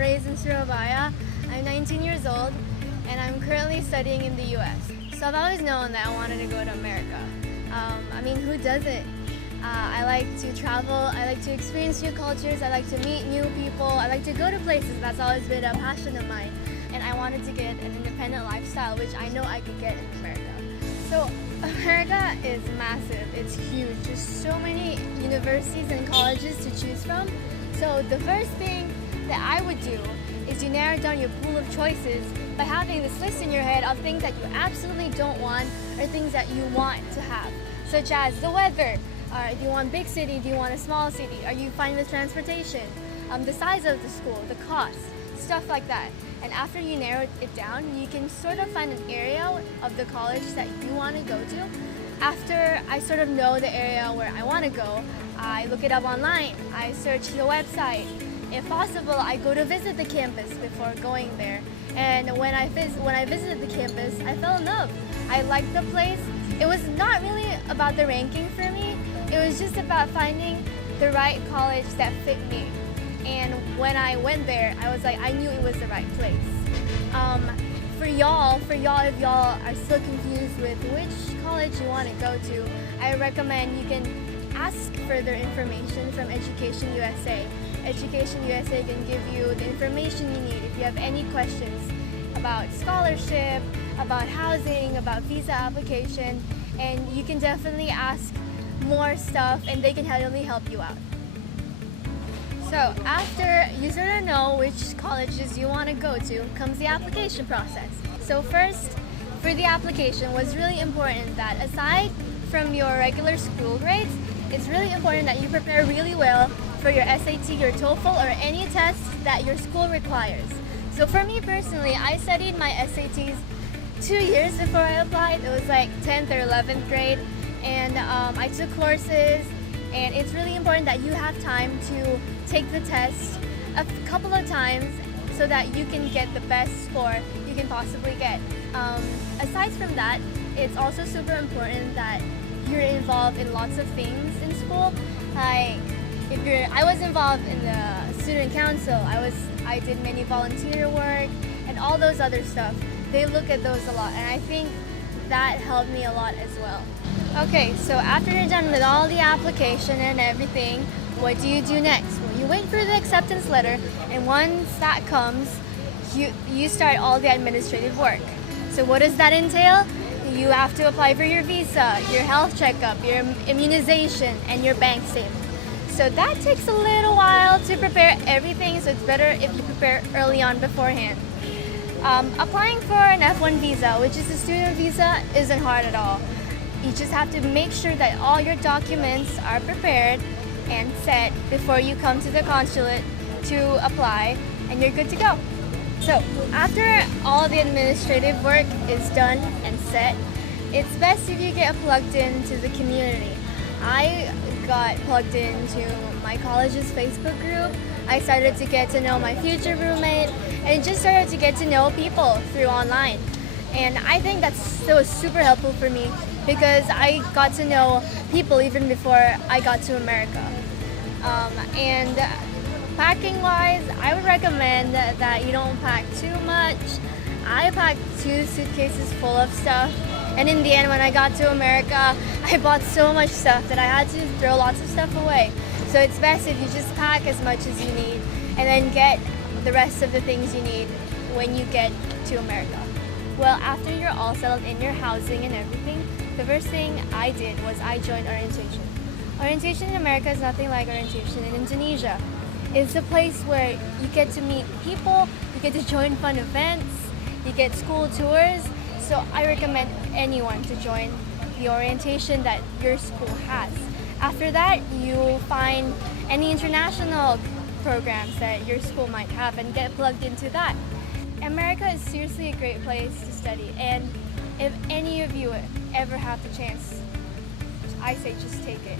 raised in Surabaya. I'm 19 years old, and I'm currently studying in the US. So I've always known that I wanted to go to America. Who doesn't? I like to travel, I like to experience new cultures, I like to meet new people, I like to go to places. That's always been a passion of mine. And I wanted to get an independent lifestyle, which I know I could get in America. So America is massive, it's huge. There's so many universities and colleges to choose from. So the first thing that I would do is you narrow down your pool of choices by having this list in your head of things that you absolutely don't want or things that you want to have, such as the weather. Do you want big city? Do you want a small city? Are you fine with transportation? The size of the school, the cost, stuff like that. And after you narrow it down, you can sort of find an area of the college that you want to go to. After I sort of know the area where I want to go, I look it up online. I search the website. If possible, I go to visit the campus before going there. And when I visited the campus, I fell in love. I liked the place. It was not really about the ranking for me. It was just about finding the right college that fit me. And when I went there, I was like, I knew it was the right place. For y'all, if y'all are still confused with which college you want to go to, I recommend you can ask further information from EducationUSA. EducationUSA can give you the information you need if you have any questions about scholarship, about housing, about visa application, and you can definitely ask more stuff and they can really help you out. So after you sort of know which colleges you want to go to, comes the application process. So first, for the application, what's really important that aside from your regular school grades, it's really important that you prepare really well for your SAT, your TOEFL, or any tests that your school requires. So for me personally, I studied my SATs 2 years before I applied. It was like 10th or 11th grade, and I took courses, and it's really important that you have time to take the test a couple of times so that you can get the best score you can possibly get. Aside from that, it's also super important that you're involved in lots of things in school. Like I was involved in the student council. I did many volunteer work and all those other stuff. They look at those a lot, and I think that helped me a lot as well. Okay, so after you're done with all the application and everything, what do you do next? Well, you wait for the acceptance letter, and once that comes, you start all the administrative work. So what does that entail? You have to apply for your visa, your health checkup, your immunization, and your bank statement. So that takes a little while to prepare everything, so it's better if you prepare early on beforehand. Applying for an F1 visa, which is a student visa, isn't hard at all. You just have to make sure that all your documents are prepared and set before you come to the consulate to apply, and you're good to go. So after all the administrative work is done and set, it's best if you get plugged into the community. I got plugged into my college's Facebook group. I started to get to know my future roommate and just started to get to know people through online. And I think that was super helpful for me because I got to know people even before I got to America. And packing wise, I would recommend that you don't pack too much. I packed 2 suitcases full of stuff, and in the end when I got to America, I bought so much stuff that I had to throw lots of stuff away. So it's best if you just pack as much as you need and then get the rest of the things you need when you get to America. Well, after you're all settled in your housing and everything, the first thing I did was I joined orientation. Orientation in America is nothing like orientation in Indonesia. It's a place where you get to meet people, you get to join fun events, you get school tours. So I recommend anyone to join the orientation that your school has. After that, you'll find any international programs that your school might have and get plugged into that. America is seriously a great place to study, and if any of you ever have the chance, I say just take it.